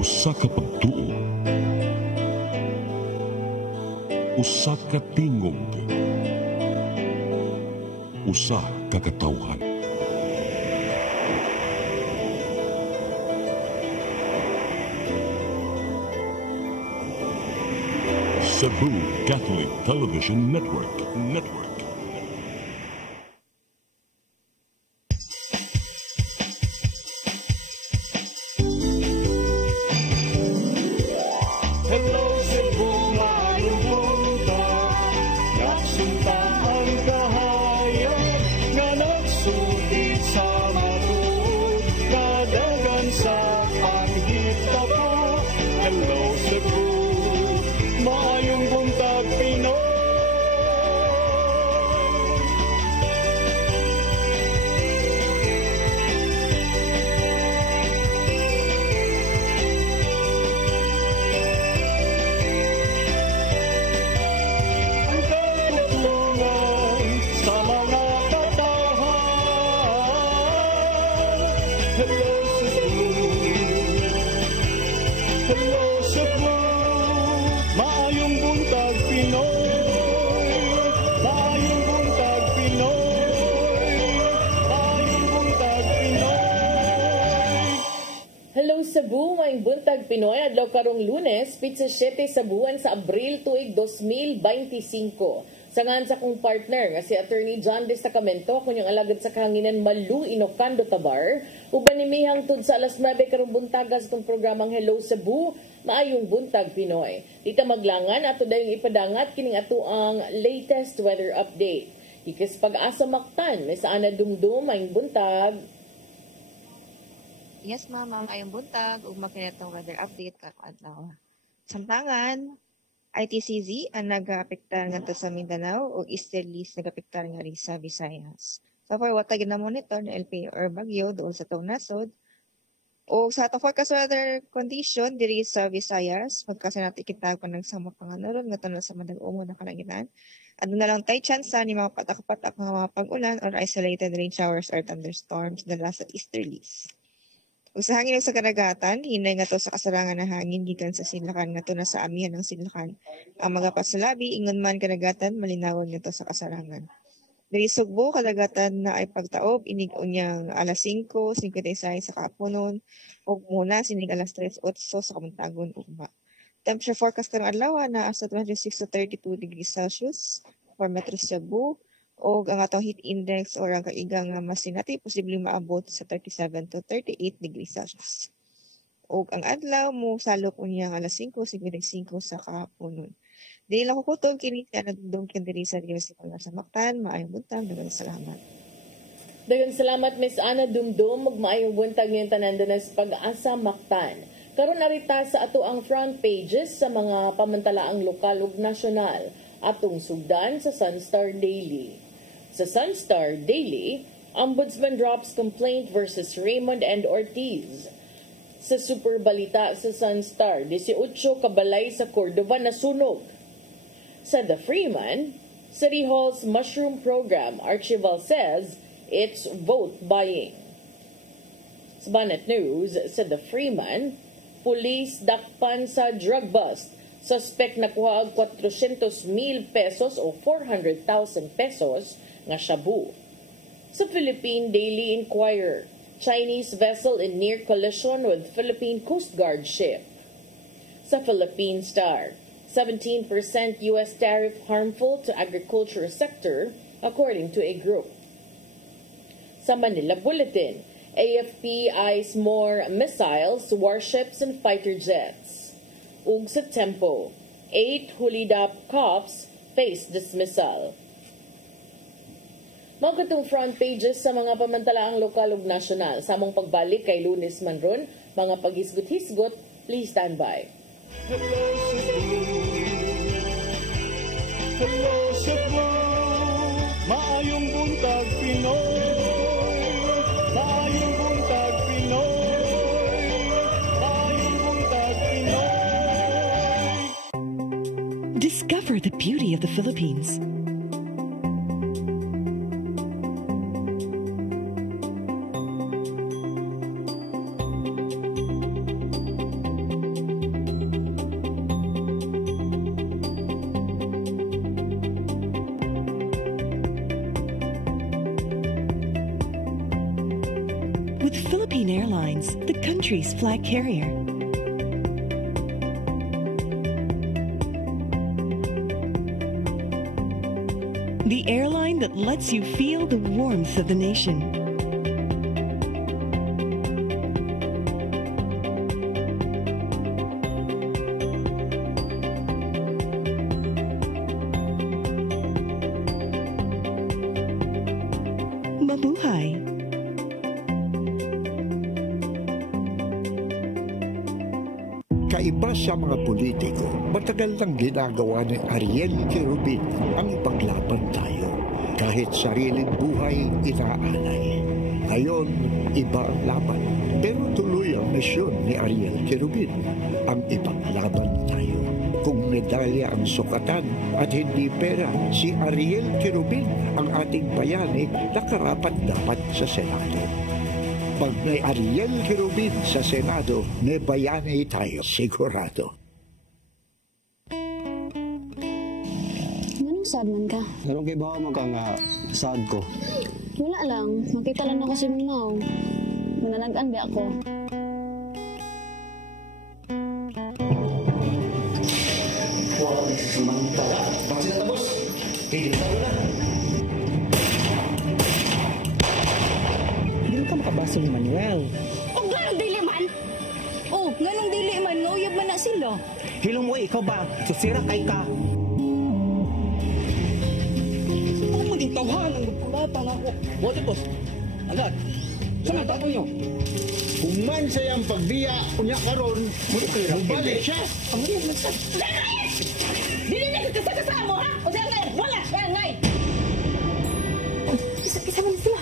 Usa ka pagtuo, usa ka tingog, usa ka katawhan. Cebu Catholic Television Network. Hello Cebu, maayong buntag. Nagsunta ang kahayag nga nagsulit sa matuod, kadagan sa panghitabo. Hello Cebu, maayong buntag Pinoy. Ang katutulungan sa mga katawhan. Hello Cebu, hello Cebu, maayong buntag Pinoy, maayong buntag Pinoy, maayong buntag Pinoy. Hello Cebu, maayong buntag Pinoy. Adlaw karong Lunes, pitsa 7 sa buwan sa Abril tuig 2025. Sangan sa kong partner nga si Attorney John De Sacramento, kunyang alagad sa kahanginan Malu Inocando Tabar, uban ni may hangtod sa alas 9 karong buntaga sa itong programang Hello Cebu, maayong buntag Pinoy. Dita maglangan ato dayong ipadangat kining ato ang latest weather update. Ikis pag-asa maktan, may saan na dumdum maayong buntag. Yes, ma'am. Ayong buntag ug makinatong weather update kako adlaw. Samtangan, ITCZ ang nag-aapektar ngadto sa Mindanao ug easterlies nag-aapektar nga rin sa Visayas. So far, wata gina-monitor na LPO or bagyo doon sa tuong nasod. O sa ato forecast weather condition diri sa Visayas, magkasinati kita kung nagsamot panganuron nga tanong sa madag-umo na kalangitan. Ano na lang tayo chance ni mga patak-patak mga pag-ulan or isolated rain showers or thunderstorms dala sa easterlies. Ug sa hangin sa kadagatan, hinay nga to sa kasarangan na hangin gikan sa Silakan nga to na sa amihan ng Silakan. Ang mga pasalabi ingon man kadagatan malinawon nga to sa kasarangan. Diri Sugbo kadagatan na ay pagtaob inig unyang alas 5:56 sa kaapunon ug muna sinig alas 3:08 sa kamuntagon ugma. Temperature forecast karong adlaw na sa 26 to 32 degrees Celsius for Metro Cebu. O ang atong heat index or ang kaigang masinati posibleng maabot sa 37 to 38 degrees Celsius. O ang adlaw mo salok unya alas 5:55 sa kahaponon. Dili lang ko kutog kini sa nadungdong diri sa sa Mactan. Maayong buntag, daghang salamat. Daghang salamat Miss Ana Dumdum, ug maayong buntag ngayong tanan sa pag-asa Mactan. Karon narita sa ato ang front pages sa mga pamantalaang lokal ug nasyonal atong sugdan sa Sunstar Daily. Sa Sunstar Daily, Ombudsman drops complaint versus Raymond and Ortiz. Sa Super Balita sa Sunstar, 18 kabalay sa Cordova na sunog. Sa The Freeman, City Hall's mushroom program, Archival says it's vote buying. Sa Banat News, sa The Freeman, pulis dakpan sa drug bust. Suspect nakuha og 400,000 pesos o 400,000 pesos nga shabu. Sa Philippine Daily Inquirer, Chinese vessel in near collision with Philippine Coast Guard ship. Sa Philippine Star, 17% U.S. tariff harmful to agriculture sector, according to a group. Sa Manila Bulletin, AFP eyes more missiles, warships, and fighter jets. Ug sa Tempo, 8 hulidap cops face dismissal. Mao katong front pages sa mga pamantalaang lokal ug nasyonal. Sa among pagbalik kay Lunes man ron, mga paghisgot-hisgot, please stand by. Hello Cebu, hello Cebu, maayong buntag Pinoy, maayong buntag Pinoy, maayong buntag Pinoy. Discover the beauty of the Philippines. with Philippine Airlines, the country's flag carrier. The airline that lets you feel the warmth of the nation. Mabuhay! Kaiba sa mga politiko, matagal nang ginagawa ni Ariel Querubin ang ipaglaban tayo. Kahit sariling buhay inaalay. Ngayon, iba ang laban. Pero tuloy ang misyon ni Ariel Querubin, ang ipaglaban tayo. Kung medalya ang sukatan at hindi pera, si Ariel Querubin ang ating bayani na karapat dapat sa Senado. Pag may Ariel Querubin sa Senado, may bayani tayo sigurado. Anong sad man ka? Pero kay ba mo ka nga sad ko? Wala lang. Makita lang ako si Minaw. Mananagan ba ako? Samantala, bakit sila tapos? Hindi tayo na. Hindi ka makabasa ni Manuel. O ganong dili man? O, ganong dili man, ngauyab man na sila. Hilong mo, ikaw ba? Susira kay ka. Ano mo din tawahan ang gulatan ako? Wala, boss. Agad. Saan ang tapo nyo? Human sa iyang pagbiya, unya karon, mubalik siya. Ang mo nagsad. Dili na kasama mo, ha? O siya ngay, wala, kaya ngay. Isa man sila.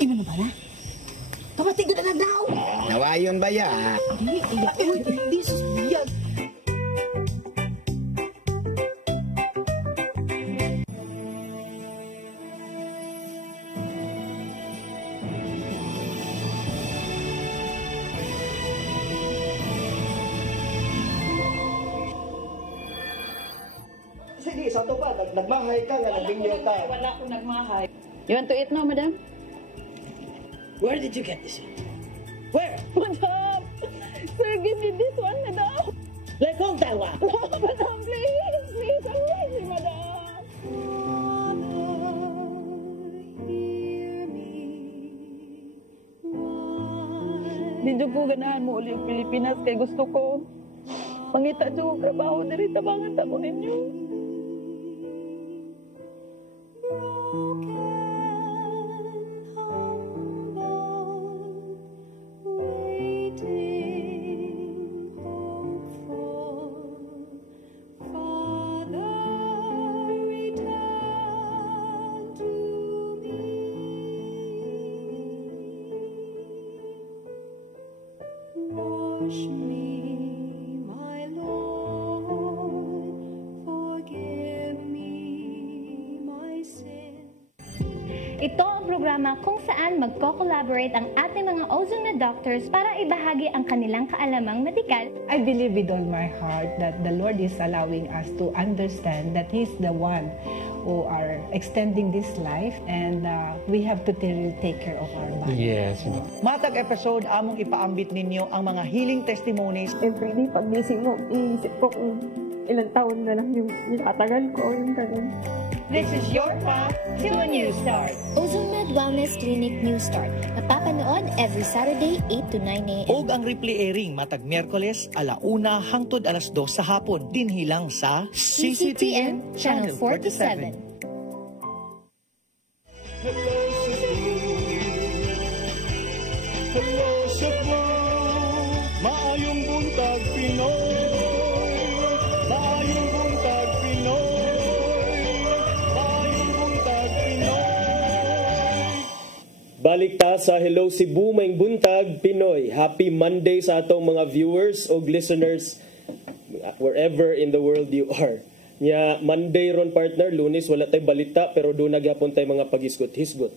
Ino na ba na? Kamatigod na daw. Nawayon ba ya? Dili, hindi susbiyag. Sige, sa to pa, nagmahay ka nga, nagbinyo ka. Wala akong nagmahay. You want to eat now, madam? Where did you get this? Where? Madam! Sir, give me this one, madam! Like kong tawa. No, madam, please! Please, I'm crazy, madam! Medyo ko ganahan mo uli ang Pilipinas kay gusto ko. Mangita dyan kong trabaho na rin tabangan tako ninyo. Wash me, my Lord, forgive me my sin. Ito ang programa kung saan magko-collaborate ang ating mga ozone na doctors para ibahagi ang kanilang kaalamang medikal. I believe with all my heart that the Lord is allowing us to understand that He's the one who are extending this life and we have to take care of our body. Yes. Matag episode, among ipaambit ninyo ang mga healing testimonies. Every day, pag gising mo, iisip ko kung ilang taon na lang yung itatagal ko. Yung ganun. This is your path to a new start. OzoMed Wellness Clinic New Start. Napapanood every Saturday, 8 to 9 a.m. Og ang replay airing matag Miyerkules, 1:00 hangtod 2:00 sa hapon. Dinhilang sa CCTN Channel 47. Hello, Cebu. Hello, Cebu. Maayong buntag, Pinoy. Maayong buntag, Pinoy. Maayong buntag, Pinoy. Balik ta sa Hello Cebu, maing buntag, Pinoy. Happy Monday sa atong mga viewers o listeners wherever in the world you are. Nya Monday ron partner, Lunes wala tay balita pero do nagyapon tay mga paghisgot-hisgot.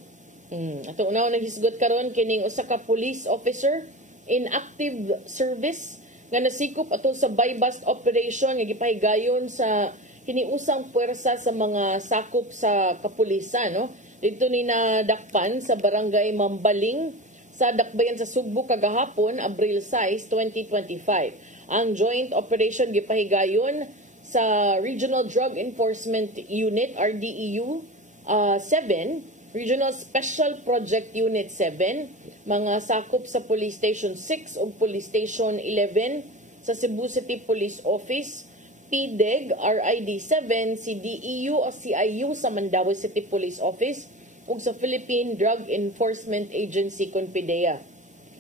Ato unaw naghisgot karon kining usa ka police officer in active service nga nasikop ato sa buy-bust operation nga gipahigayon sa kiniusang puwersa sa mga sakop sa kapulisan, no? Dito ni nadakpan sa barangay Mambaling sa dakbayan sa Sugbo kagahapon, Abril 6, 2025. Ang joint operation gipahigayon sa Regional Drug Enforcement Unit, RDEU 7, Regional Special Project Unit 7, mga sakop sa Police Station 6 ug Police Station 11 sa Cebu City Police Office, PDEG, RID 7, CDEU o CIU sa Mandaue City Police Office, ug sa Philippine Drug Enforcement Agency Conpidea.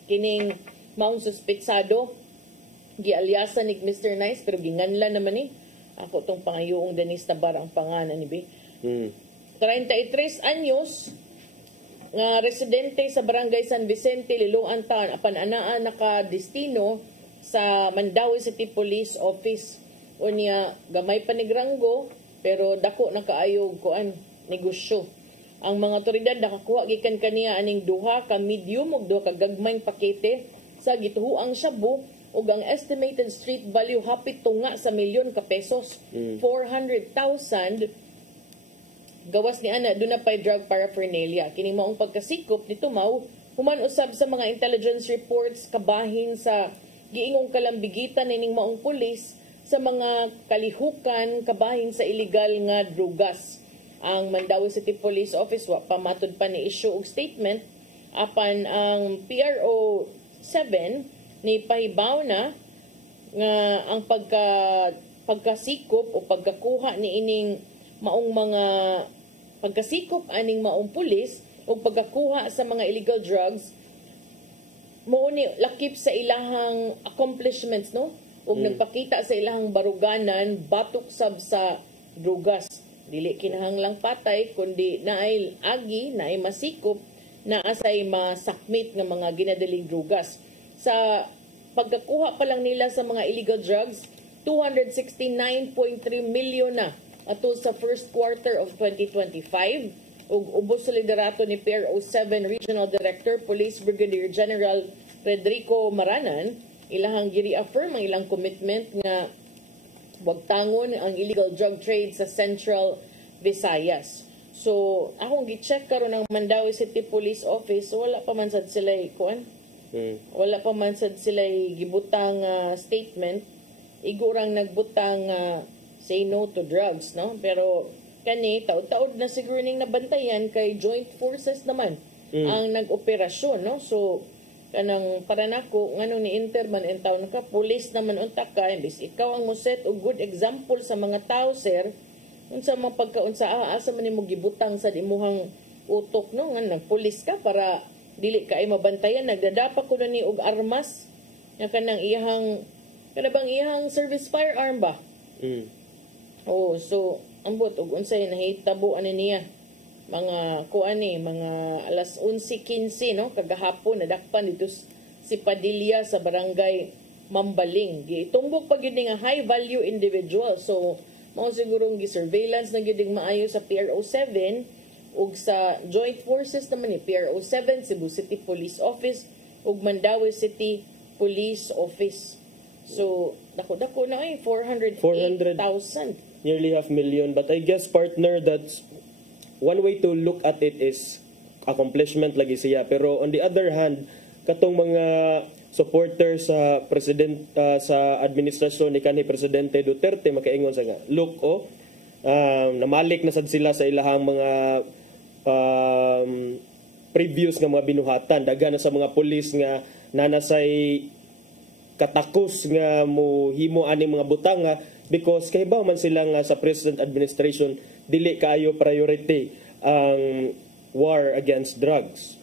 Kining maong suspetsado gialyasan ni Mr. Nice pero ginganlan naman ni ako tong pangayuong Dennis Tabar ang pangalan ni Bi. 33 anyos nga residente sa Barangay San Vicente, Liloan Town, apan anaa nakadestino sa Mandaue City Police Office. Unya gamay pa ni Granggo pero dako na kaayog kuan negosyo. Ang mga otoridad nakakuha gikan kaniya aning duha ka medium ug duha ka gagmayng pakete sa gituhuang shabu ug ang estimated street value hapit tunga sa milyon ka pesos. 400,000 gawas ni ana doon na pay drug paraphernalia. Kini maong pagkasikop nito mao human usab sa mga intelligence reports kabahin sa giingong kalambigitan ning maong pulis sa mga kalihukan kabahin sa illegal nga drugas. Ang Mandaue City Police Office wa pamatod pa ni issue og statement apan ang PRO 7 ni pahibaw na nga ang pagkasikop o pagkakuha ni ining maong mga pagkasikop aning maong pulis o pagkakuha sa mga illegal drugs mo ni lakip sa ilahang accomplishments no ug nagpakita sa ilahang baruganan batok sab sa drugas. Dili kinahanglang patay kundi naay agi, naay masikop, naasay masakmit nga mga ginadaling drugas. Sa pagkakuha pa lang nila sa mga illegal drugs, 269.3 million na ato sa first quarter of 2025 ug ubos sa liderato ni PRO 7 Regional Director Police Brigadier General Federico Maranan, ilahang gi-reaffirm ang ilang commitment nga wag tangon ang illegal drug trade sa Central Visayas. So, akong gi-check karon ng Mandaue City Police Office, wala pa man sad sila kuan. Wala pa man sad sila gibutang statement. Igurang nagbutang say no to drugs, no? Pero kani taud-taud na siguro ning nabantayan kay joint forces naman ang nag-operasyon, no? So, kanang para nako ngano ni Interman en taon ka police naman unta ka imbis ikaw ang moset og good example sa mga tao sir unsa man pagkaunsa asa man nimo gibutang sa imuhang utok no nga nagpulis ka para dili ka ay mabantayan nagdadapa ko na ni og armas nga kanang iyang kanabang iyang service firearm ba. Oh so ambot og unsay nahitabo ani niya mga kuani mga alas 11:15 no kagahapon nadakpan dito si Padilla sa barangay Mambaling. Gitumbok pa gyud nga high value individual. So mao sigurong gi-surveillance na gyud maayo sa PRO 7 ug sa joint forces naman ni PRO 7 Cebu City Police Office ug Mandaue City Police Office. So dako-dako na ay 408,000. Nearly 500,000 but I guess partner that's one way to look at it is accomplishment lagi siya pero on the other hand katong mga supporters sa president sa administrasyon ni kanhi presidente Duterte makaingon sa nga look namalik na sad sila sa ilahang mga previous nga mga binuhatan daghan na sa mga pulis nga nanasay katakos nga mo himo ani mga butanga because kahibaw man sila nga sa present administration dili kaayo priority ang war against drugs.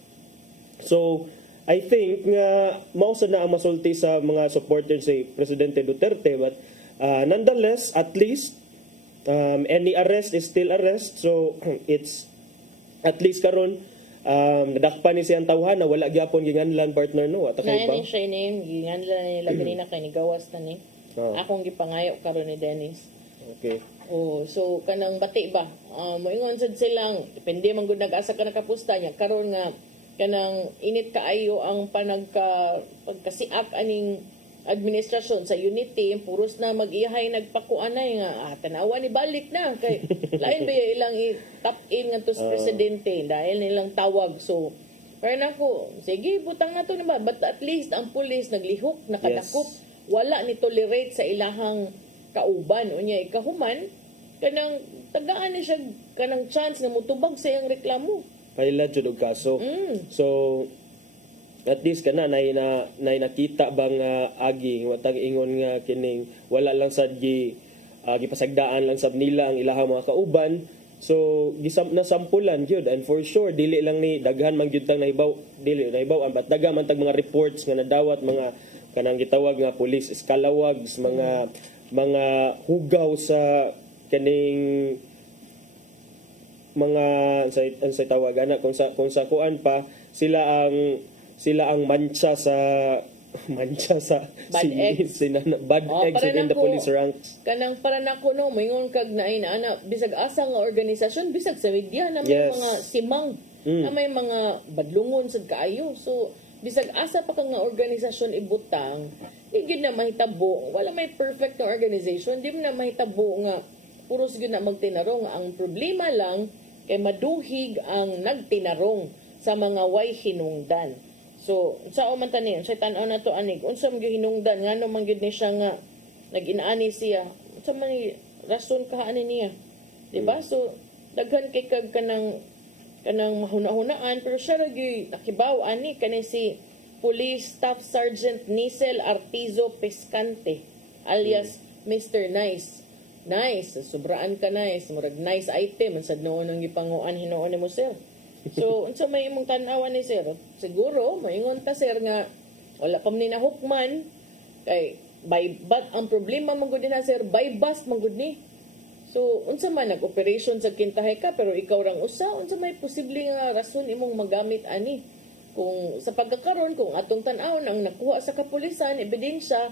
So I think nga mao sad na ang masulti sa mga supporters si Presidente Duterte but nonetheless at least any arrest is still arrest so it's at least karon nadakpan ni siyang tawhan na wala gyapon ginganlan partner no at kay ba. Na siya name ginganlan nila ganina kay ni gawas na ni. Akong gipangayo karon ni Dennis. Okay. Oh, so kanang bati ba? Moingon sad silang depende man gud nag-asa ka nakapusta niya karon nga kanang init kaayo ang pagkasiak aning administrasyon sa Unity puros na mag-ihay nagpakuanay nga tanawa ni balik na kay lain ba ilang i-tap in ngadto sa presidente dahil nilang tawag so Pero nako, sige, butang na to na ba? But at least ang pulis naglihok, nakadakop, wala ni tolerate sa ilahang kauban. Unya, ikahuman, kanang tagaan na siya, kanang chance na mutubag sa iyang reklamo. Paila jud og kaso. So, at least kana nay nakita bang agi watag ingon nga kining wala lang sad gipasagdaan lang sab nila ang ilahang mga kauban. So nasampulan gyud, and for sure dili lang ni daghan man gyud tang nahibaw, dili nahibaw but daghan man tag mga reports nga nadawat mga kanang gitawag nga police scalawags, mga hugaw sa kaning mga sa tawag ana kung sa kuan pa sila ang mancha sa bad eggs in the police ranks. Kanang para nako no moingon kag naay na ana bisag asa nga organisasyon, bisag sa media na may mga simang na may mga badlungon sad kaayo. So bisag asa pa ka nga organisasyon ibutang, di na mahitabo, wala may perfect na organization, di na mahitabo nga puros gyud na magtinarong. Ang problema lang kay maduhig ang nagtinarong sa mga way hinungdan. So, sa man tanin, sa tan-aw na to anig, unsa man gyud hinungdan ngano man gyud ni siya nga nag-inaani siya. Unsa man ni rason kaani niya? Di ba? So, daghan kay kag kanang mahuna-hunaan, pero siya ra gyud nakibaw ani kani si Police Staff Sergeant Nisel Artizo Pescante alias Mr. Nice. Nice, sobraan ka nice, murag nice item ang sad noon ang gipanguan hinuon nimo sir. So, unsa may imong tan-awan ni sir? Siguro, maingon ta sir nga wala pa man nahukman kay but ang problema man gud na sir, by bust man gud ni. So, unsa man nag-operation sa kintahay ka pero ikaw rang usa, unsa may posible nga rason imong magamit ani? Kung sa pagkakaroon kung atong tan-awon ang nakuha sa kapulisan, ebidensya,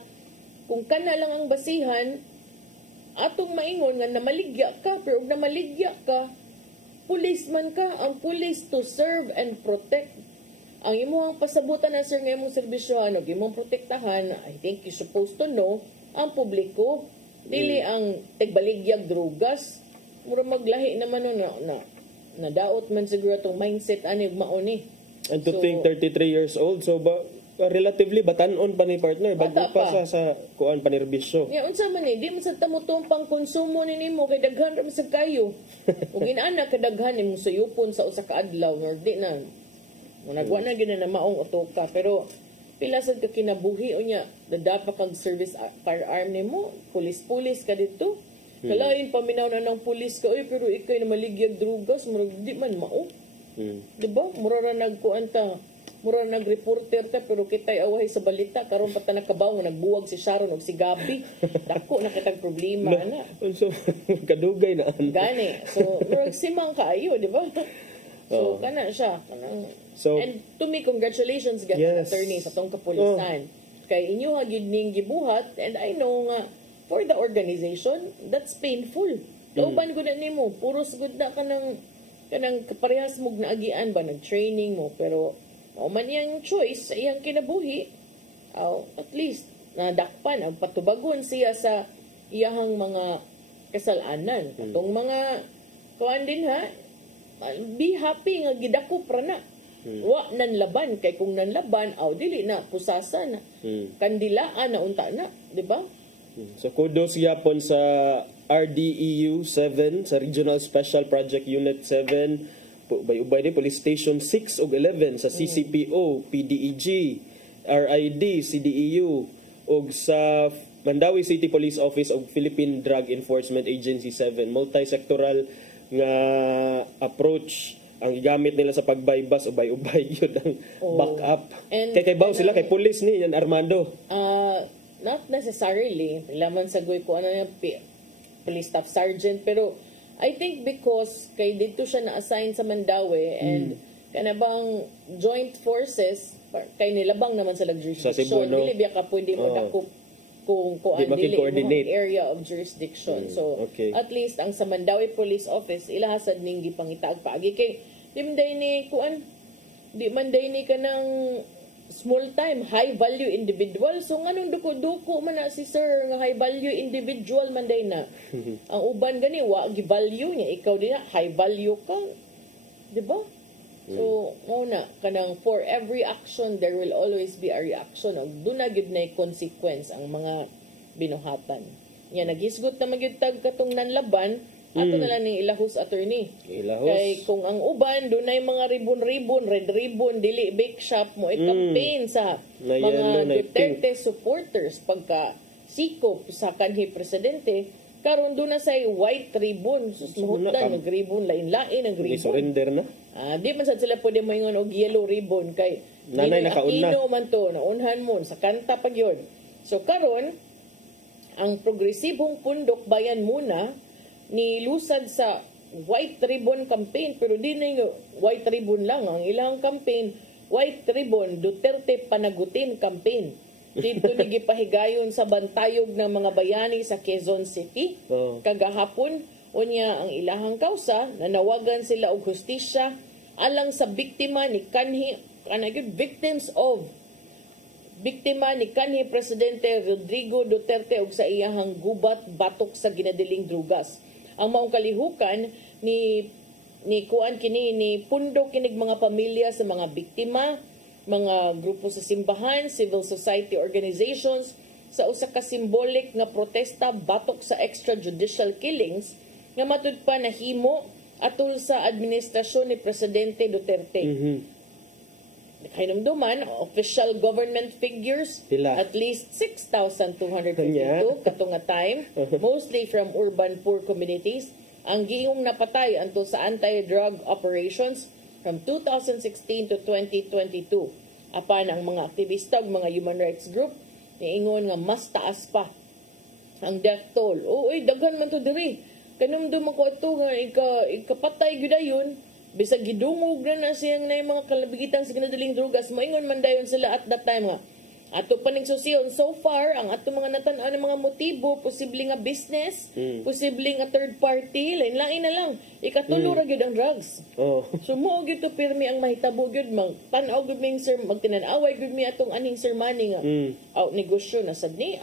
kung kana lang ang basihan, atong maingon nga namaligya ka, pero og namaligya ka, policeman ka, ang police to serve and protect. Ang imong pasabutan na sir nga imong serbisyo, ano, imong protektahan, I think you supposed to know, ang publiko, dili ang tigbaligyag drogas. Mura maglahi naman na daot man siguro itong mindset ani mauni. And to think 33 years old, so relatively batanon pa ni partner, bago pa sa kuan panerbisyo. Yeah, unsa man ni, di man sa tamutong pang konsumo nimo kay daghan ra sa kayo. Ug inaana kadaghan nimo suyupon sa usa ka adlaw, or di na. Nagwa na gid na maong otoka, pero pila sad ka kinabuhi unya, dadapa kag service firearm nimo, pulis ka dito. Kalain paminaw na ng pulis ka, pero ikay na maligyag drugas, murag di man mao. Diba? Mura ra nagkuanta. Mura nag-reporter ta pero kitay away sa balita karon pa ta nakabaw nga nagbuwag si Sharon ug si Gabi. Dako na kitag problema ana. So kadugay na gani. So murag simang kaayo, di ba? So kana siya kanang and to me congratulations attorney sa tong kapulisan. Kay inyo ha gid ning gibuhat, and I know nga for the organization that's painful. Kauban gud na nimo, puros gud na kanang kaparehas mo naagian ba nag-training mo, pero o man iyang choice sa iyang kinabuhi, at least nadakpan ang patubagon siya sa iyahang mga kasalanan. Katong mga kuan din ha, be happy nga gidakop ra na. Wa nan laban, kay kung nan laban dili na pusasan na. Kandilaan na unta na, di ba? So kudos gyapon sa RDEU 7 sa Regional Special Project Unit 7, ubay ni Police Station 6 ug 11 sa CCPO, PDEG, RID, CDEU ug sa Mandawi City Police Office ug Philippine Drug Enforcement Agency 7. Multi-sectoral nga approach ang gigamit nila sa pagbaybas, ubay-ubay yun ang backup. Kay baw sila kay police ni yan Armando. Not necessarily. Laman sa goy ko ano yung police staff sergeant, pero I think because kay dito siya na-assign sa Mandawi and kanabang joint forces, kay nilabang naman sa jurisdiction. Dili biya ka pwede mo dakop kung dili mo area of jurisdiction. So, at least ang sa Mandawi Police Office, ilahasad ning gipangitaag paagi. Kay, di man day ni ka ng small time, high value individual. So, nganong duko-duko man na si sir nga high value individual man day na. Ang uban gani, wa gi-value niya. Ikaw din na, high value ka. Diba? So, muna, kanang for every action, there will always be a reaction. Og doon na gyud na consequence ang mga binuhatan. Yan, naghisgot na magyutag katong nanlaban, ato na lang ni ilahos attorney. Ilahos. Kay kung ang uban, doon ay mga ribbon-ribbon, red ribbon, dili bake shop mo, campaign sa Na mga yellow, na Duterte supporters pagka sikop sa kanhi presidente, karon doon na say white ribbon, susuhutan, nag-ribbon, lain-lain ang ribbon. Surrender na. Di man sad sila pwede mo ingon og yellow ribbon kay Nanay nakauna. Aquino man to, naunhan mo sa kanta pag yun. So karon ang progresibong pundok bayan muna nilusad sa white ribbon campaign, pero di na yung white ribbon lang ang ilang campaign, white ribbon Duterte panagutin campaign. Dito ni gipahigayon sa bantayog ng mga bayani sa Quezon City. Kagahapon unya ang ilahang kausa, nanawagan sila og hustisya alang sa biktima ni kanhi biktima ni kanhi Presidente Rodrigo Duterte ug sa iyahang gubat batok sa ginadiling drugas. Ang maong kalihukan ni kuan kini ni pundok kinig mga pamilya sa mga biktima, mga grupo sa simbahan, civil society organizations sa usa ka symbolic nga protesta batok sa extrajudicial killings nga matud pa nahimo atol sa administrasyon ni Presidente Duterte. Hinumduman, official government figures, at least 6,252 katong nga time, mostly from urban poor communities, ang gihong napatay anto sa anti-drug operations from 2016 to 2022. Apan ang mga aktivista ug mga human rights group niingon nga mas taas pa ang death toll. Uy, daghan man to diri. Kanumdum ako ito nga ikapatay gyud ayon. Bisag gidungog na siyang na yung mga kalabigitan sa ginadaling drugas, moingon man dayon sila at that time nga. Ato pa ning susiyon, so far, ang ato mga natan-an ng mga motibo, posible nga business, posible nga third party, lain-lain na lang. Ikatulo ra gyud ang drugs. So mo gyud to pirmi ang mahitabo gyud mang tan-aw gyud ming sir magtinan-away gyud mi atong aning sermani nga. Negosyo na sad ni,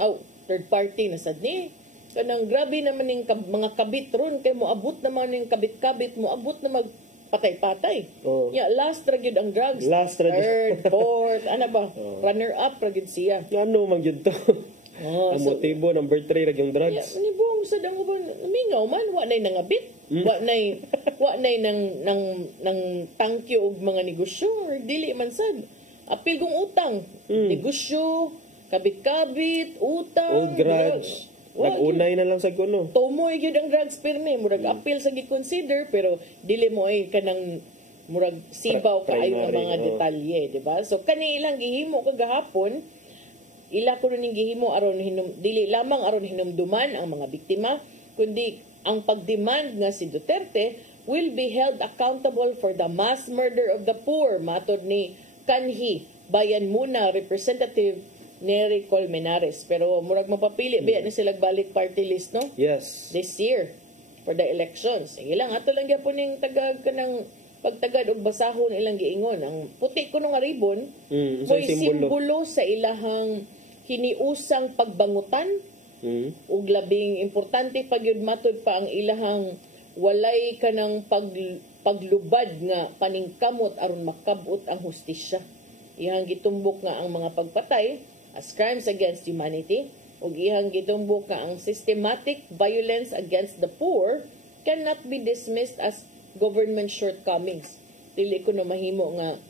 third party na sad ni. Kanang grabe naman ning mga kabit ron kay moabot naman ning kabit-kabit, moabot na mag patay-patay. Yeah, last ra gyud ang drugs. Third, fourth, ano ba? Runner-up ra gyud siya. Ano man gyud to? Ang motibo number 3 ra gyud drugs. Yeah, nibong sa dang uban, mingaw man wa nay nangabit. Wa nay nang tangkyo og mga negosyo or dili man sad. Apil kong utang, negosyo, kabit-kabit, utang, old grudge. Nag-unay na lang sa kuno. Tumoy gyud ang drugs pirmi, murag appeal sa gi-consider pero dili mo ay kanang murag sibaw kaayo nga mga detalye, di ba? So kani ilang gihimo kagahapon, ila ko ning gihimo aron dili lamang aron hinumduman ang mga biktima, kundi ang pagdemand nga si Duterte will be held accountable for the mass murder of the poor, matod ni kanhi Bayan Muna Representative Nery Colmenares. Pero murag mapapili ba ni sila balik party list, no? Yes. This year for the elections. Sige lang, ato lang gyapon ning tagag kanang pagtagad og basahon ilang giingon. Ang puti ko nga ribbon, mo'y simbolo sa ilahang hiniusang pagbangutan. Ug labing importante pagyud matod pa ang ilahang walay kanang paglubad nga paningkamot aron makabot ang hustisya. Ihang gitumbok nga ang mga pagpatay as crimes against humanity, ug ihang gitumbok nga ang systematic violence against the poor cannot be dismissed as government shortcomings. Dili ko no mahimo nga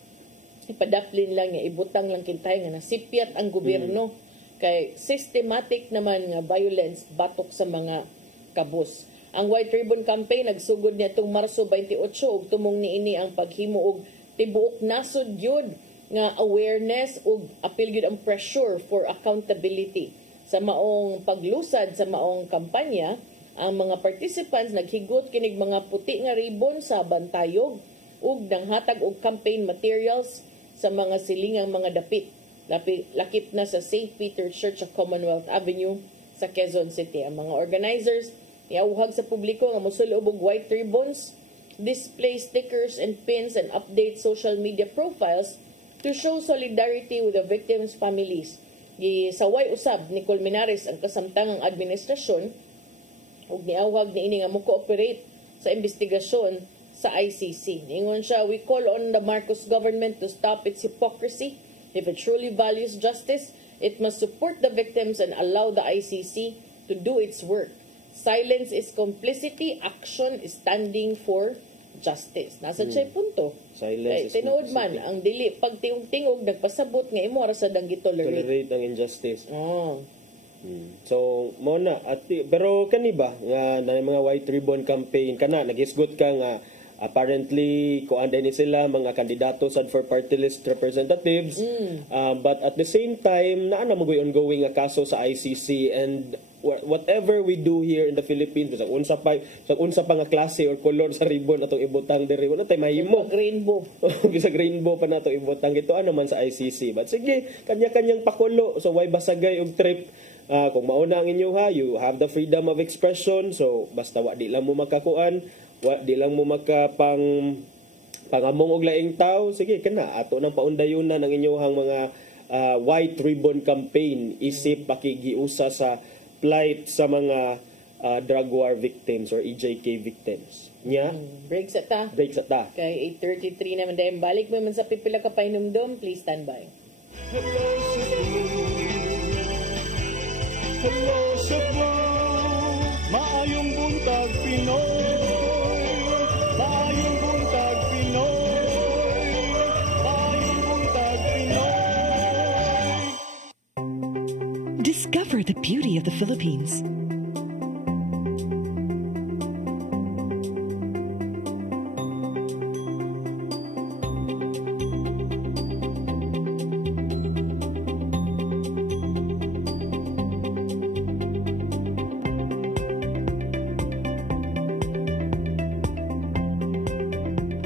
ipadaplin lang nga ibutang lang kintay nga nasipyat ang gobyerno kay systematic naman nga violence batok sa mga kabus. Ang White Ribbon Campaign nagsugod niadtong Marso 28 ug tumong niini ang paghimo og tibuok nasod gyud nga awareness ug apil gyud ang pressure for accountability. Sa maong paglusad sa maong kampanya, ang mga participants naghigot kinig mga puti nga ribbon sa bantayog ug nanghatag og campaign materials sa mga silingang mga dapit. Lakip na sa St. Peter Church of Commonwealth Avenue sa Quezon City. Ang mga organizers iawhag sa publiko nga mosulob og white ribbons, display stickers and pins and update social media profiles to show solidarity with the victims' families. Gisaway usab ni Colmenares ang kasamtangang administrasyon ug niawhag niini nga mo-cooperate sa investigasyon sa ICC. Ningon siya, we call on the Marcos government to stop its hypocrisy. If it truly values justice, it must support the victims and allow the ICC to do its work. Silence is complicity, action is standing for justice. Nasa siya punto. Silence is tinuod man, complicity. ang dili pagtingog-tingog, nagpasabot nga imo ara sa dang gitolerate. Tolerate ang injustice. Oh. So, mo na. Pero kani ba, nga na mga White Ribbon Campaign, kana, nagisgot ka nga, apparently, kuan din sila, mga kandidato sad for party list representatives. But at the same time, naa na magoy ongoing nga kaso sa ICC, and whatever we do here in the Philippines, sa unsa pa nga klase or color sa ribbon atong ibutang diri, wala tay mahimo. Rainbow. Bisag rainbow pa nato ibutang ito ano man sa ICC. But sige, kanya-kanyang pakulo. So why basagay og trip? Kung mauna ang inyo ha, you have the freedom of expression. So basta wa di lang mo makakuan, di lang mo pangamong og laing tao, sige kana ato nang paundayunan ang inyong mga White Ribbon Campaign isip pakigiusa sa plight sa mga drug war victims or EJK victims. Nya? Break sa ta. Kay 8:33 naman dahil balik mo man sa pipila ka painumdum, please stand by. Hello Cebu, maayong buntag Pinoy. Maayong buntag Pinoy. Maayong buntag Pinoy. Discover the beauty of the Philippines.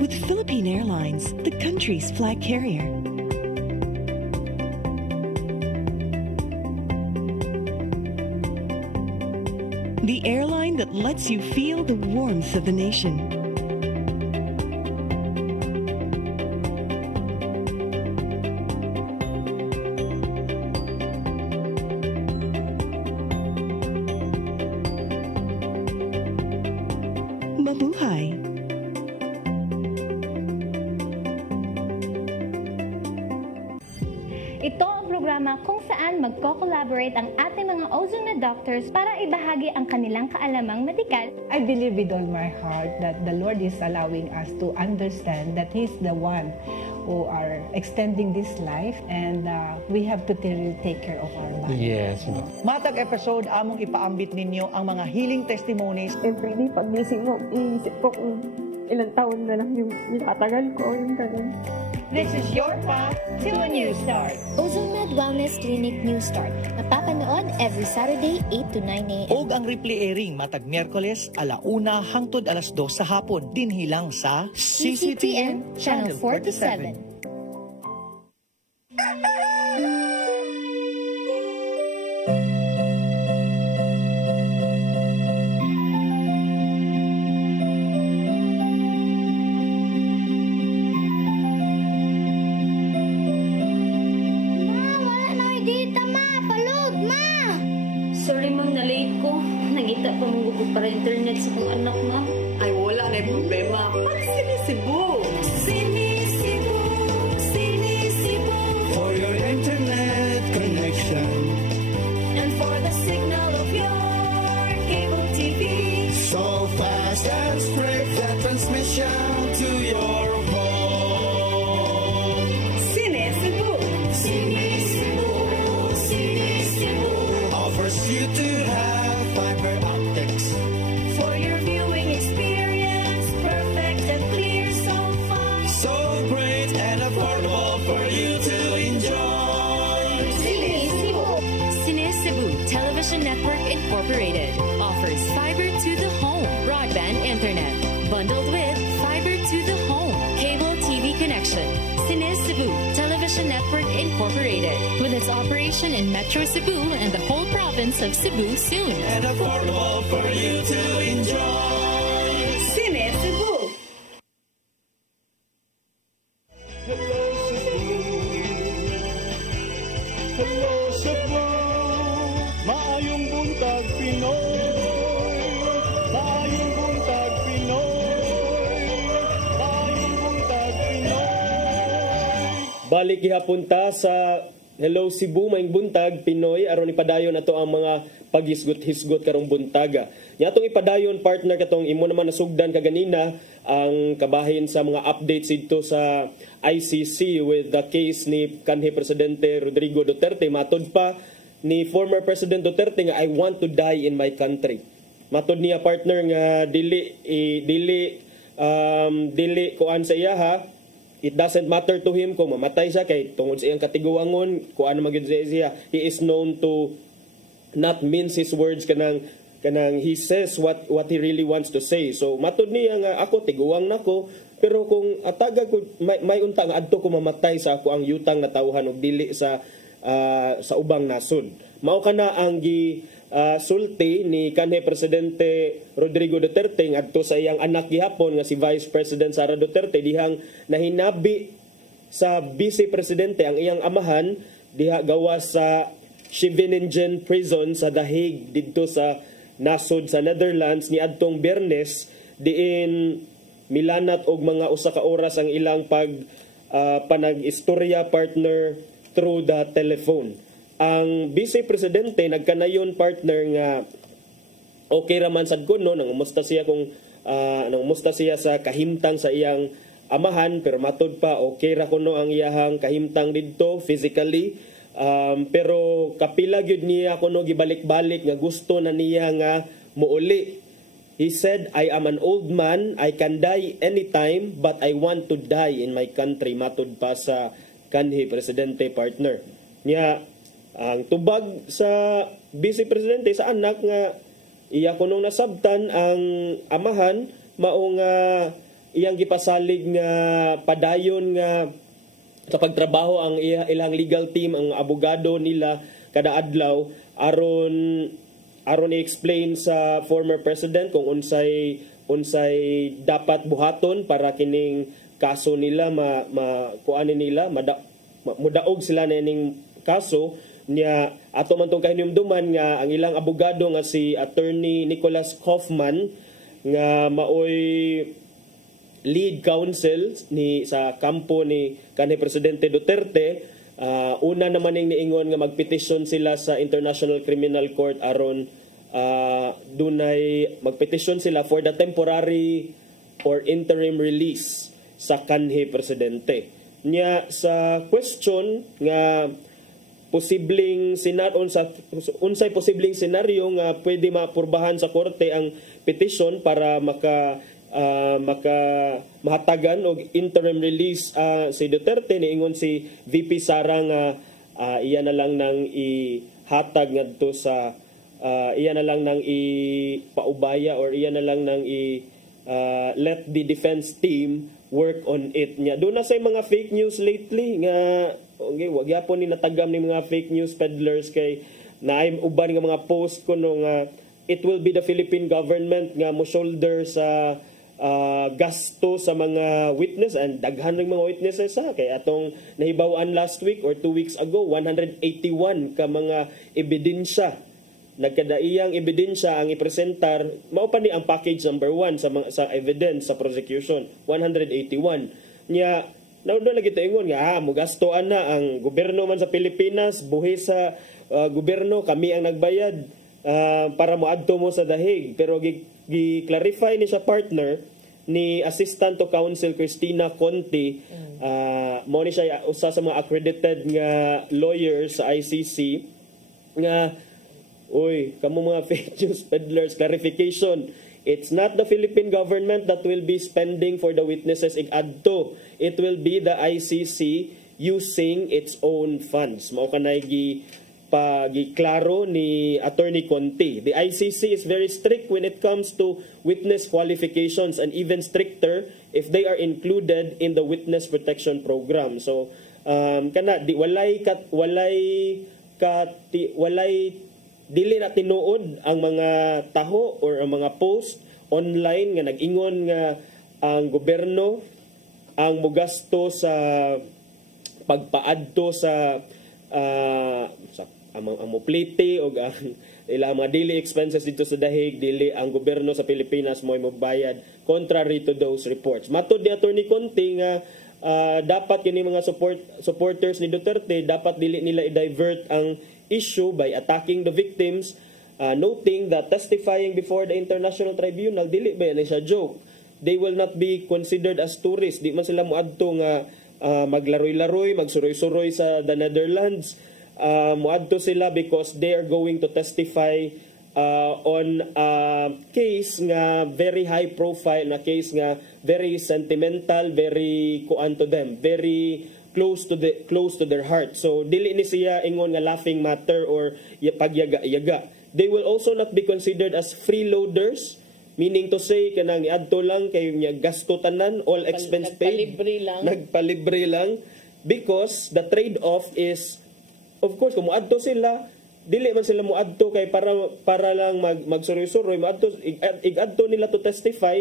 With Philippine Airlines, the country's flag carrier. The airline that lets you feel the warmth of the nation. Mabuhay! Ito ang programa kung saan magko-collaborate ang ating mga ozone na doctors para ibahagi ang kanilang kaalamang medikal. I believe with all my heart that the Lord is allowing us to understand that He's the one who are extending this life, and we have to really take care of our body. Yes. Matag episode, among ipaambit ninyo ang mga healing testimonies. Every day, pag gising mo, iisip ko kung ilang taon na lang yung itatagal ko, yung ganun. This is your path to a new start. OzoneMed Wellness Clinic New Start. Napapanood every Saturday, 8 to 9 a.m. Og ang replay airing matag Miyerkules, 1:00 hangtod 2:00 sa hapon. Dinhi lang sa CCTN Channel 47. Para internet sa kong anak, ma'am. Ay, wala na yung problema. Para Sinisibu. Sinisibu, Sinisibu. For your internet connection. And for the signal of your cable TV. So fast and straight that transmission to your phone. Sinisibu. Sinisibu, Sinisibu. Offers you to have fiber optics. For your viewing experience, perfect and clear so far. So great and affordable for you to enjoy. Sinisibu. Sinisibu Television Network Incorporated offers fiber to the home broadband internet bundled with fiber to the home cable TV connection. Sinisibu Television Network Incorporated, with its operation in Metro Cebu and the whole province of Cebu soon. And affordable for you to enjoy. Sinisibu. Hello Cebu. Hello Cebu. Maayong buntag Pinoy. Maayong buntag Pinoy. Balik gihapon ta sa Hello Cebu, maing buntag, Pinoy, aron ipadayon ato ang mga paghisgot-hisgot karong buntaga. Nya atong ipadayon partner katong imo naman nasugdan kaganina ang kabahin sa mga updates dito sa ICC with the case ni kanhi Presidente Rodrigo Duterte. Matod pa ni former President Duterte nga I want to die in my country. Matod niya partner nga dili kuan sa iya ha. It doesn't matter to him kung mamatay siya kay tungod sa iyang katiguangon kuan na magid siya. He is known to not mince his words kanang he says what he really wants to say. So matod niya nga ako tiguang nako pero kung atagag ko may unta nga adto ko mamatay sa ako ang yutang na tawhan og dili sa ubang nasod. Mao kana ang sulti ni kanhi Presidente Rodrigo Duterte ngadto sa iyang anak gihapon nga si Vice President Sara Duterte dihang nahinabi sa Vice Presidente ang iyang amahan diha gawas sa Scheveningen prison sa The Hague didto sa nasod sa Netherlands ni adtong Biyernes diin milanat og mga usa ka oras ang ilang panag-istorya partner through the telephone. Ang Vice Presidente nagkanayon partner nga okay raman sad kuno nangumusta siya sa kahimtang sa iyang amahan pero matod pa okay ra kuno ang iyahang kahimtang didto physically pero kapila gyud niya kuno gibalik-balik nga gusto na niya nga muuli. He said, I am an old man, I can die anytime but I want to die in my country. Matod pa sa kanhi Presidente partner niya. Ang tubag sa Vice Presidente sa anak nga iya kunong nasabtan ang amahan mao nga iyang gipasalig nga padayon nga sa pagtrabaho ang ilang legal team ang abogado nila kada adlaw aron i-explain sa former president kung unsay dapat buhaton para kining kaso nila kuanin nila mudaog sila na ining kaso niya. Ato man tong kahinumduman nga ang ilang abogado nga si Attorney Nicholas Kaufman nga maoy lead counsel sa kampo ni kanhi Presidente Duterte. Una naman ning niingon nga magpetisyon sila sa International Criminal Court aron dunay magpetisyon sila for the temporary or interim release sa kanhi Presidente. Nya sa question nga unsay posibleng senaryo nga pwede mapurbahan sa korte ang petition para mahatagan og interim release si Duterte, niingon si VP Sara nga iya na lang nang ihatag ngadto sa iya na lang nang ipaubaya or iya na lang nang let the defense team work on it nya. Doon na say mga fake news lately nga wag yapon ni natagam ni mga fake news peddlers kay naay uban nga mga post kuno nga it will be the Philippine government nga mo shoulder sa gasto sa mga witness and daghan ng mga witnesses kay atong nahibaw-an last week or 2 weeks ago 181 ka mga ebidensya nagkadaiyang ebidensya ang ipresentar mao pa ni ang package number 1 sa evidence sa prosecution 181 nya. Now doon lagi taingon nga mugastoan na ang gobyerno man sa Pilipinas buhi sa gobyerno kami ang nagbayad para moadto mo sa The Hague pero gi-clarify ni siya partner ni Assistant to Counsel Cristina Conti mo ni siya usa sa mga accredited nga lawyers sa ICC nga kamo mga fake news peddlers clarification. It's not the Philippine government that will be spending for the witnesses adto. It will be the ICC using its own funds. Mao kanay giklaro ni Attorney Conti. The ICC is very strict when it comes to witness qualifications and even stricter if they are included in the witness protection program. So dili na tinuod ang mga taho or ang mga post online nga nag-ingon nga ang gobyerno ang mugasto sa pagpaadto sa ang moplete o ang ilang mga daily expenses dito sa The Hague, dili ang gobyerno sa Pilipinas mo bayad contrary to those reports. Matod ni Attorney Conti nga dapat kini mga supporters ni Duterte dapat dili nila i-divert ang issue by attacking the victims, noting that testifying before the International Tribunal dili ba yan siya joke. They will not be considered as tourists. Di man sila muadto nga maglaroy-laroy, magsuroy-suroy sa the Netherlands. Muadto sila because they are going to testify on a case nga very high profile, na case nga very sentimental, very kuan to them, very close to their heart. So dili ni siya ingon nga laughing matter or pagyaga-yaga. They will also not be considered as freeloaders, meaning to say kanang iadto lang kay nya gasto tanan, all expense paid, nagpalibre lang, because the trade-off is, of course, kung muadto sila, dili man sila muadto kay para lang magsuroy-suroy, muadto igadto nila to testify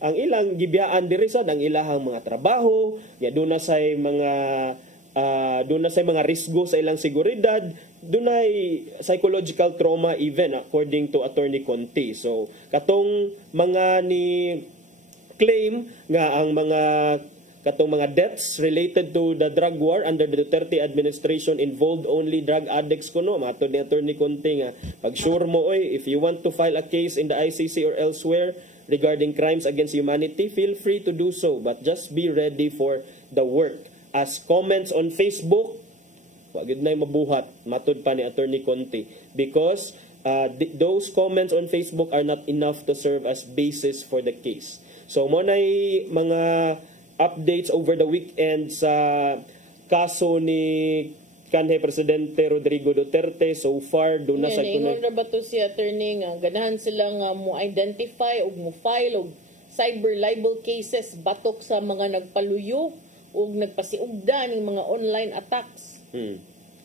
ang ilang gibiyaan diri sad ang ilahang mga trabaho, ya duna say mga risgo sa ilang seguridad, dunay psychological trauma even according to Attorney Conti. So katong mga ni claim nga ang katong mga deaths related to the drug war under the Duterte administration involved only drug addicts kuno, matod ni Attorney Conti nga pag sure mo if you want to file a case in the ICC or elsewhere regarding crimes against humanity, feel free to do so, but just be ready for the work. As comments on Facebook, wag gid nay mabuhat, matud pa ni Attorney Conti, because those comments on Facebook are not enough to serve as basis for the case. So mo nay mga updates over the weekend sa kaso ni kanhe Presidente Rodrigo Duterte. So far, doon na sa ingon ra ba to si attorney nga ganahan sila nga mo identify o mo file og cyber libel cases batok sa mga nagpaluyo o nagpasiugda ng mga online attacks.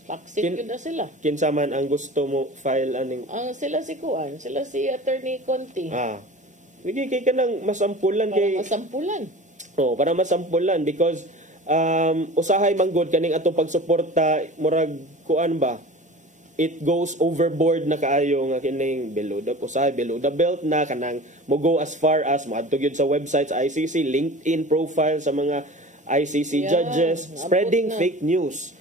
Paksit yun na sila. Kinsa man ang gusto mo file aning? Sila si Kuan, sila si Attorney Conti. Hindi kay kanang masampulan kay masampulan. Para masampulan because usahay manggod kaning atong pagsuporta murag kuan ba, it goes overboard na kaayo nga kining below the belt na kanang mo go as far as moadto gyud sa websites ICC, LinkedIn profile sa mga ICC judges, spreading fake news,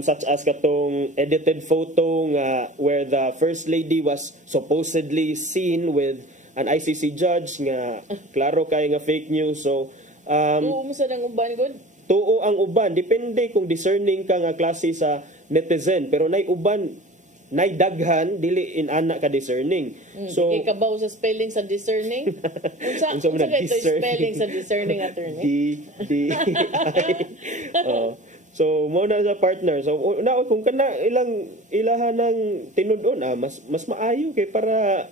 such as katong edited photo nga where the First Lady was supposedly seen with an ICC judge nga klaro kay nga fake news. So tuo mo sa nang uban gud? Tuo ang uban, depende kung discerning ka nga klase sa netizen, pero nay uban nay daghan dili inana ka discerning. So di kabaw sa spelling sa discerning. Unsa kay spelling sa discerning attorney? So mo na sa partner. So na kung kana ilahan ng tinud-on mas maayo kay para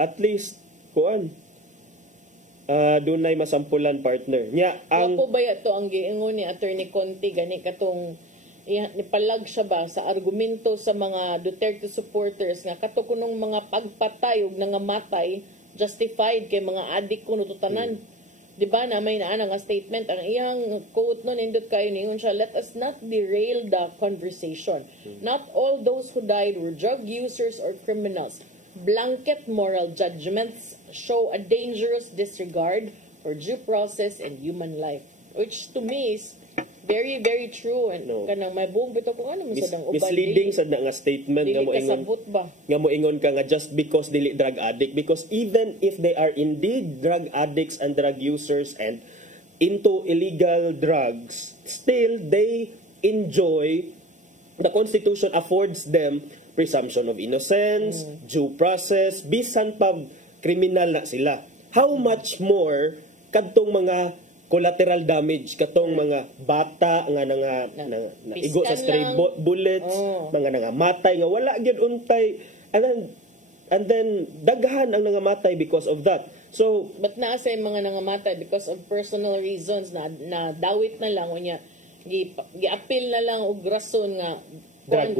at least kuan dunay masampulan partner nya ang ko ba to ang giingon ni Attorney Conti gani katong nipalag siya ba sa argumento sa mga Duterte supporters nga kato kunong mga pagpatay ug nangamatay justified kay mga adik kuno tanan. Di ba na may naa nga statement ang iyang quote no nindot kayo ningon siya, let us not derail the conversation. Not all those who died were drug users or criminals. Blanket moral judgments show a dangerous disregard for due process and human life, which to me is very, very true. And kanang may buong bito kung ano masadang uban. Misleading sa nga statement nga mo ingon. Nga mo ingon ka nga just because dili drug addict, because even if they are indeed drug addicts and drug users and into illegal drugs, still they enjoy, the Constitution affords them presumption of innocence, due process, bisan pa kriminal na sila. How much more kadtong mga collateral damage, katong mga bata nga igo sa stray bullets, mga nangamatay nga wala gyud untay, and then daghan ang nangamatay because of that. So but naa say mga nangamatay because of personal reasons na dawit na lang unya gi-appeal na lang og rason nga drug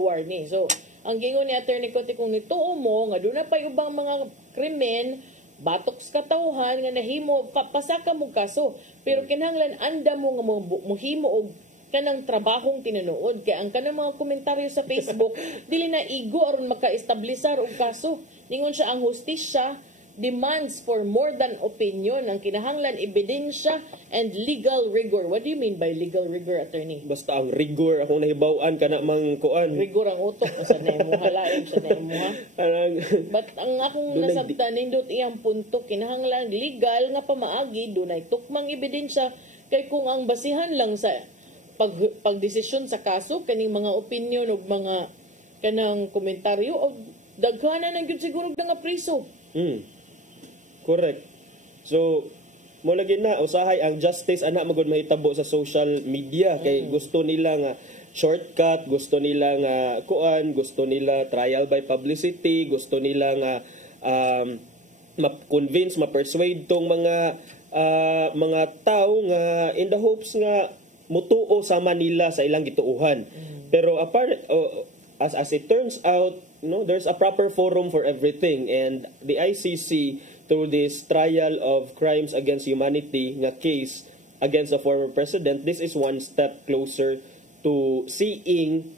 war ni. So, ang gingon ni Attorney Conti kung nituo mo nga doon na pa ubang mga krimen, batok sa katawhan nga nahimo pasaka mo kaso. Pero kinahanglan anda mo nga mohimo og kanang trabahong tinunood kay ang kanang mga komentaryo sa Facebook dili na igo aron maka-establisar og kaso. Ningon siya ang hustisya demands for more than opinion, ang kinahanglan ebidensya and legal rigor. What do you mean by legal rigor, attorney? Basta ang rigor akong nahibaw-an kana mang kuan. Rigor ang utok sa nemo halaim sa nemo ha. But ang akong nasabtan nindot iyang punto, kinahanglan legal nga pamaagi dunay tukmang ebidensya, kay kung ang basihan lang sa pagdesisyon sa kaso kaning mga opinion ug mga kanang komentaryo o daghanan ang gyud siguro nga priso. Correct. So mo lagi na usahay ang justice ana magud mahitabo sa social media kay gusto nila nga shortcut, gusto nila nga kuan, gusto nila trial by publicity, gusto nila nga ma-convince, ma-persuade tong mga tao nga in the hopes nga mutuo sa Manila sa ilang gituuhan. Pero as it turns out, there's a proper forum for everything, and the ICC through this trial of crimes against humanity nga case against the former president, this is one step closer to seeing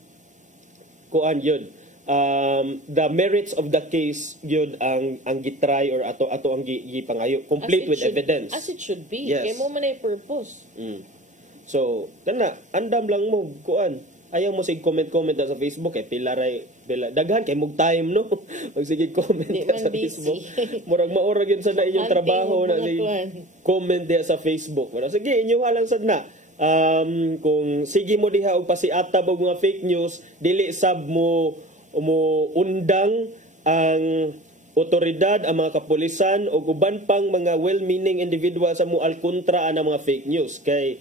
kuan yun the merits of the case yun ang gitry or ato ang gipangayo complete with evidence as it should be. Yes. Kay mo man ay purpose. So kana andam lang mo kuan ayaw mo sig comment sa Facebook kay pila daghan kay mog time no mag sige comment sa Facebook murag maorag yun sa na inyong trabaho na comment diha sa Facebook pero sige inyo halang sad na kung sige mo diha og pasiatab og mga fake news dili sab mo undang ang otoridad, ang mga kapulisan o uban pang mga well-meaning individual sa mual kontra ang mga fake news kay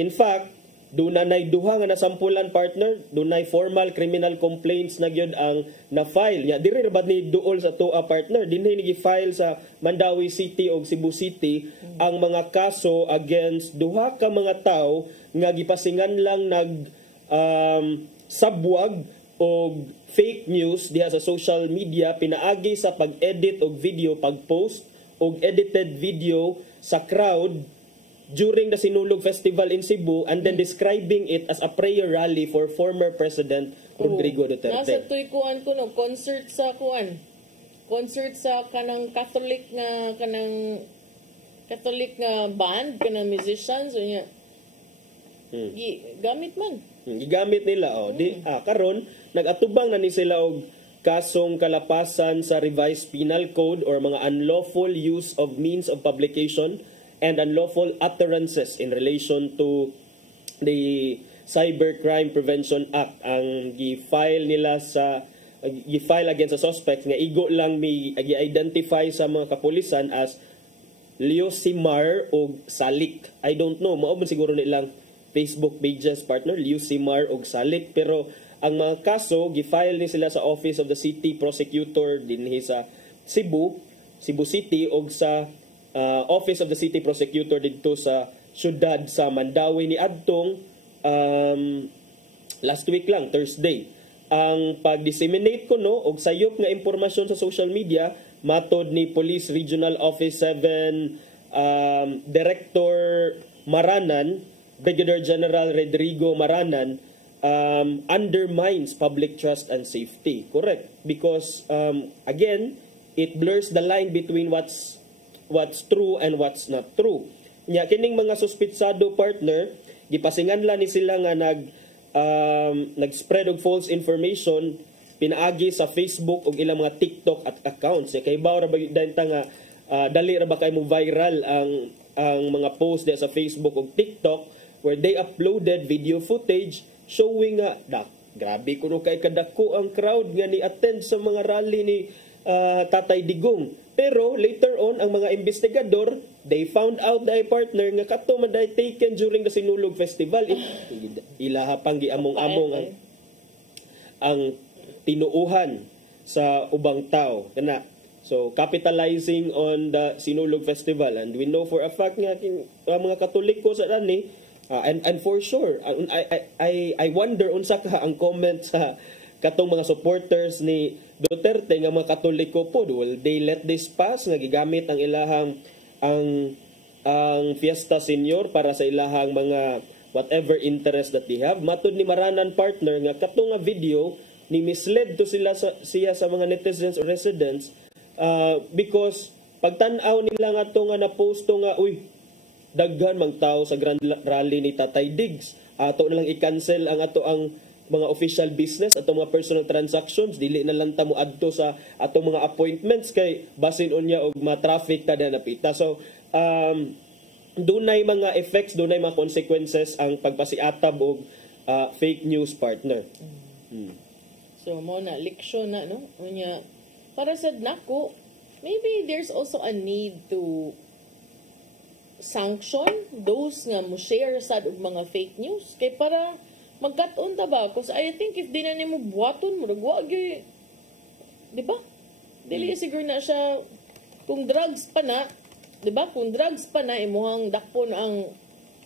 in fact dunay duha nga nasampulan partner, dunay formal criminal complaints na gyud ang na-file nya diri ra bad ni duol sa toa partner dinhi ni gi-file sa Mandawi City o Cebu City ang mga kaso against duha ka mga tawo nga gipasingan lang sabwag o fake news diha sa social media pinaagi sa pag-edit og video, pag-post og edited video sa crowd during the Sinulog Festival in Cebu and then describing it as a prayer rally for former President Rodrigo Duterte. Nasa tuy kuan ko no concert sa kanang Catholic nga band kanang musicians so nya. Gamit man. Gigamit nila karon nagatubang na ni sila og kasong kalapasan sa revised penal code or mga unlawful use of means of publication and unlawful utterances in relation to the Cybercrime Prevention Act ang gi-file against a suspect nga igo lang may gi-identify sa mga kapulisan as Leo Simar o Salik. I don't know, mao man siguro nilang Facebook pages partner Leo Simar o Salik pero ang mga kaso gi-file ni sila sa Office of the City Prosecutor dinhi sa Cebu City o sa Office of the City Prosecutor dito sa syudad sa Mandawi ni adtong last week lang Thursday. Ang pag-disseminate ko og sayop nga impormasyon sa social media matod ni Police Regional Office 7 Director Maranan, Brigadier General Rodrigo Maranan, undermines public trust and safety. Correct, because again it blurs the line between what's true and what's not true. Nya kining mga suspitsado partner gipasinganlan ni sila nga nag-spread og false information pinaagi sa Facebook og ilang mga TikTok at accounts. Kay baw ra ba nga dali ra ba kay mo viral ang mga post sa Facebook og TikTok where they uploaded video footage showing grabe kuno kay kadako ang crowd nga ni attend sa mga rally ni Tatay Digong. Pero later on ang mga investigador they found out that partner nga kato man taken during the Sinulog Festival. Ilaha pang giamong-among ang tinuuhan sa ubang tao kana. So capitalizing on the Sinulog Festival, and we know for a fact nga mga Katoliko sa rani and for sure I wonder unsa ka ang comment sa katong mga supporters ni Duterte nga mga Katoliko po, will they let this pass nga gigamit ang ilahang ang Fiesta Senior para sa ilahang mga whatever interest that they have. Matod ni Maranan partner nga katong nga video ni misled to siya sa mga netizens or residents because pagtan-aw nila nga to nga na-posto nga, uy, daghan mang tao sa Grand Rally ni Tatay Diggs. Ato na lang i-cancel ang ato ang mga official business, ato mga personal transactions, dili na lang ta mo adto sa ato mga appointments kay basin unya og ma-traffic ta na napita. So, dunay mga effects, dunay mga consequences ang pagpasiatab og fake news, partner. So, mo na leksyon na, no? Unya, para sa nako, maybe there's also a need to sanction those nga mo share sad og mga fake news kay para magkat-on ta ba, because I think if di na nimo buhaton mo wag gyud, di ba? Dili siguro na siya kung drugs pa na, di ba? Kung drugs pa na imuhang dakpon ang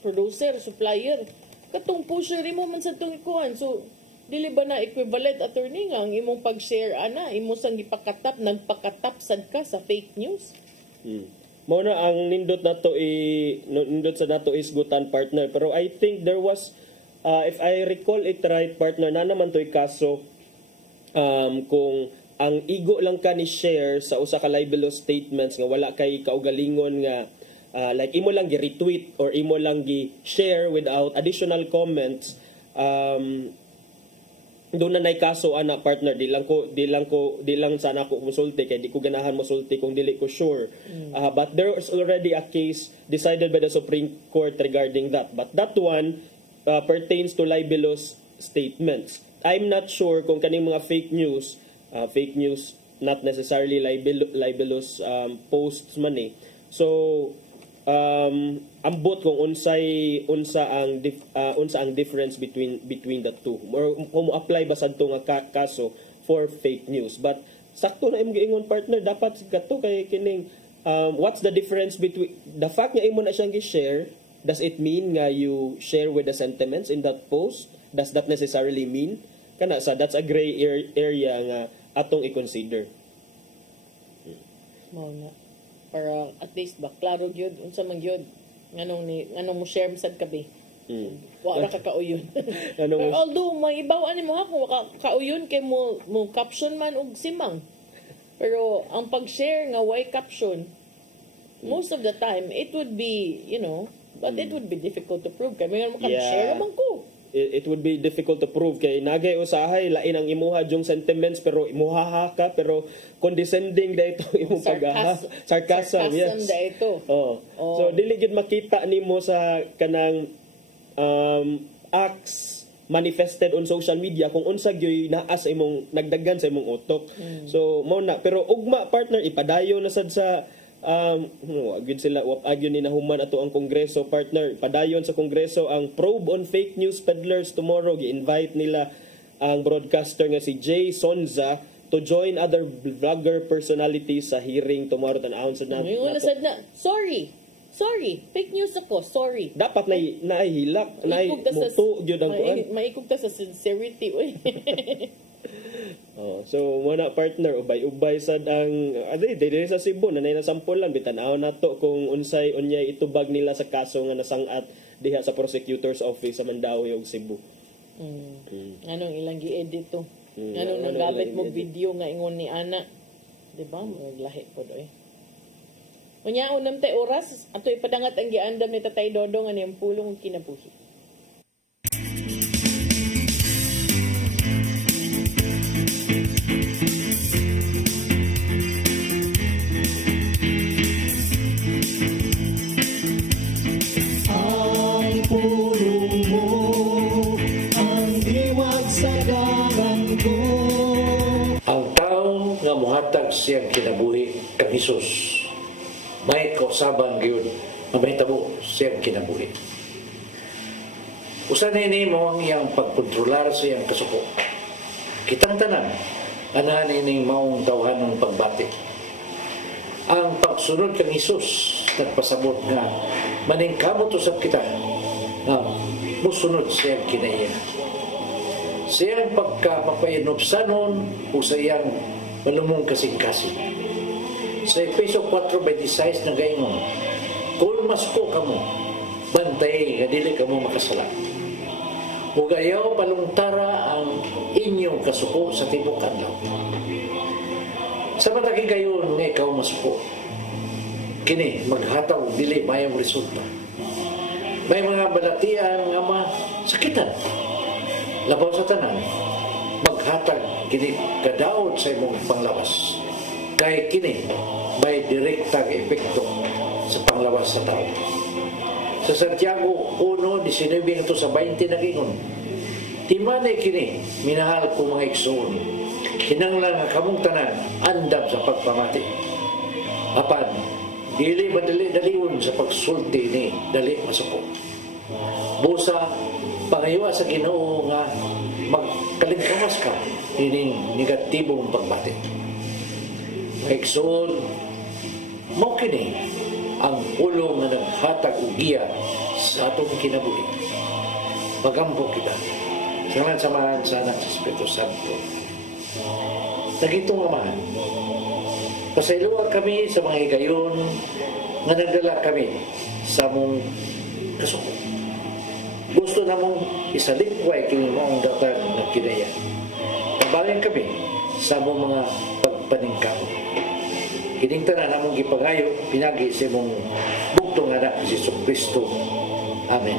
producer, supplier, katong pusher mo man sa tong ikuan. So dili ba na equivalent, attorney, nga ang imong pag-share ana imo sang gipakatap, nagpakatap sad ka sa fake news? Mao na ang nindot nato nindot sa nato isgutan, partner, pero I think there was if I recall it right, partner, na naman to'y kaso kung ang igo lang ka ni share sa usa ka libelous statements nga wala kay kaugalingon nga like imo lang gi-retweet or imo lang gi-share without additional comments, doon na nay kaso ana, partner. Di lang sana ko musulti kay di ko ganahan musulti kung dili ko sure. But there is already a case decided by the Supreme Court regarding that. But that one pertains to libelous statements. I'm not sure kung kaning mga fake news, not necessarily libelous posts man eh. So ambot kung unsa ang difference between the two, or kung apply ba sadto nga kaso for fake news. But sakto na imong giingon, partner, dapat kadto kay kining what's the difference between the fact nga imo na siyang gi-share, does it mean nga you share with the sentiments in that post? Does that necessarily mean kana sa that's a gray area nga atong i-consider. Mao na para at least ba klaro gyud unsa man gyud nganong mo share sad ka be. Wa ra ka kauyon. Although may ibaw-an nimo ha kung kauyon kay mo caption man og simang. Pero ang pag-share nga way caption, most of the time it would be, but it would be difficult to prove kay may mo share man ko. It would be difficult to prove kay nagay usahay lain ang imuha yung sentiments pero imuha ka pero condescending da ito imong sarcasm, yes. Da ito. So dili gid makita nimo sa kanang acts manifested on social media kung unsa gyoy naa sa imong nagdagan sa imong utok. So mao na, pero ugma, partner, ipadayon na sad sa agyon sila agyon ni nahuman ato ang Kongreso, partner. Padayon sa Kongreso ang probe on fake news peddlers tomorrow. Gi-invite nila ang broadcaster nga si Jay Sonza to join other vlogger personalities sa hearing tomorrow. Tan-awon sad na. Sorry, fake news ako. Sorry. Dapat naihilak, muto gyud ang kuan. Maikog ta sa sincerity oy. So muna, partner, ubay sad ang dili sa Cebu na nasampulan bitan-aw nato kung unyay itubag nila sa kaso nga nasangat diha sa prosecutor's office sa Mandaue ug Cebu. Anong ilang gi-edit to? Anong naggamit mo video nga ingon ni ana? Di ba? Maglahi po doy. Unya unam tay oras ato ipadangat ang giandam ni Tatay Dodong ani ang pulong kinabuhi. Muhatag siyang kinabuhi kang Hesus. May kausaban gayon, mamahitabo siyang kinabuhi. Usa nini mo ang iyang pagkontrolar sa iyang kasuko. Kitang tanan, anahan ining maong tawhan ng pagbati. Ang pagsunod kang Hesus, nagpasabot nga, maningkamot usap kita, musunod siyang kinaiya. Siyang pagkapapainupsanon o sa iyang malumong kasing-kasing. Sa Efeso 4:26 na gayon, kung masko kamo, bantay nga dili kamo makasala. Ug ayaw palungtara ang inyong kasuko sa tibok adlaw. Sa matagi gayon nga ikaw masuko, kini maghatag dili mayong resulta. May mga balatian nga masakitan. Labaw sa tanan, maghatag kini kadaot sa imong panglawas. Kay kini may direktang epekto sa panglawas sa tao. Sa Santiago 1:19 ito sa 20 nagingon, timanay kini, minahal ko mga igsoon, kinanglan nga kamong tanan andam sa pagpamati. Apan, dili madali-dalion sa pagsulti ni dali masuko. Busa, pangayawa sa Ginoo nga magkalingkawas ka ining negatibong pagbati. Igsoon, mao kini ang ulo nga naghatag og giya sa atong kinabuhi. Pagampo kita. Sa samahan sa anak sa Espiritu Santo. Nagitong amahan. Pasayloa kami sa mga higayon nga nagdala kami sa mong kasuko. Gusto na mong isalikway kini moong datang nagkinaya. Kabayan kami sa mong mga pagpaningkam. Kining tanan namong gipangayo pinagi sa mong bugtong anak si Jesucristo. Amen.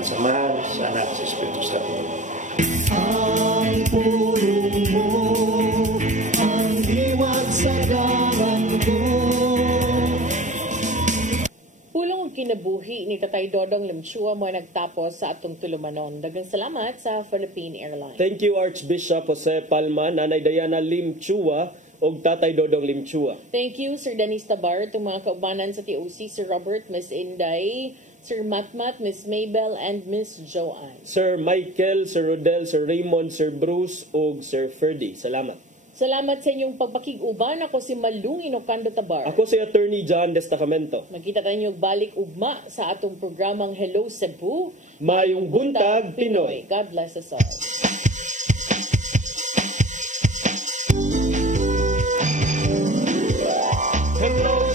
Samahan sa anak sa Espiritu Santo. Ang pulong mo, ang iwag sa dalan ko. Pulong og kinabuhi ni Tatay Dodong Limchua mo nagtapos sa atong tulumanon. Daghang salamat sa Philippine Airlines. Thank you Archbishop Jose Palma, Nanay Diana Limchua og Tatay Dodong Limchua. Thank you Sir Dennis Tabar, itong mga kaubanan sa TOC, Sir Robert, Miss Inday, Sir Matmat, Miss Mabel, and Miss Joanne. Sir Michael, Sir Rodel, Sir Raymond, Sir Bruce, ug Sir Ferdy. Salamat. Salamat sa inyong pagpakig-uban. Ako si Malung Inocando Tabar. Ako si Attorney John Destacamento. Magkita tayo balik ugma sa atong programang Hello Cebu. Mayong buntag, Pinoy. God bless us all. Hello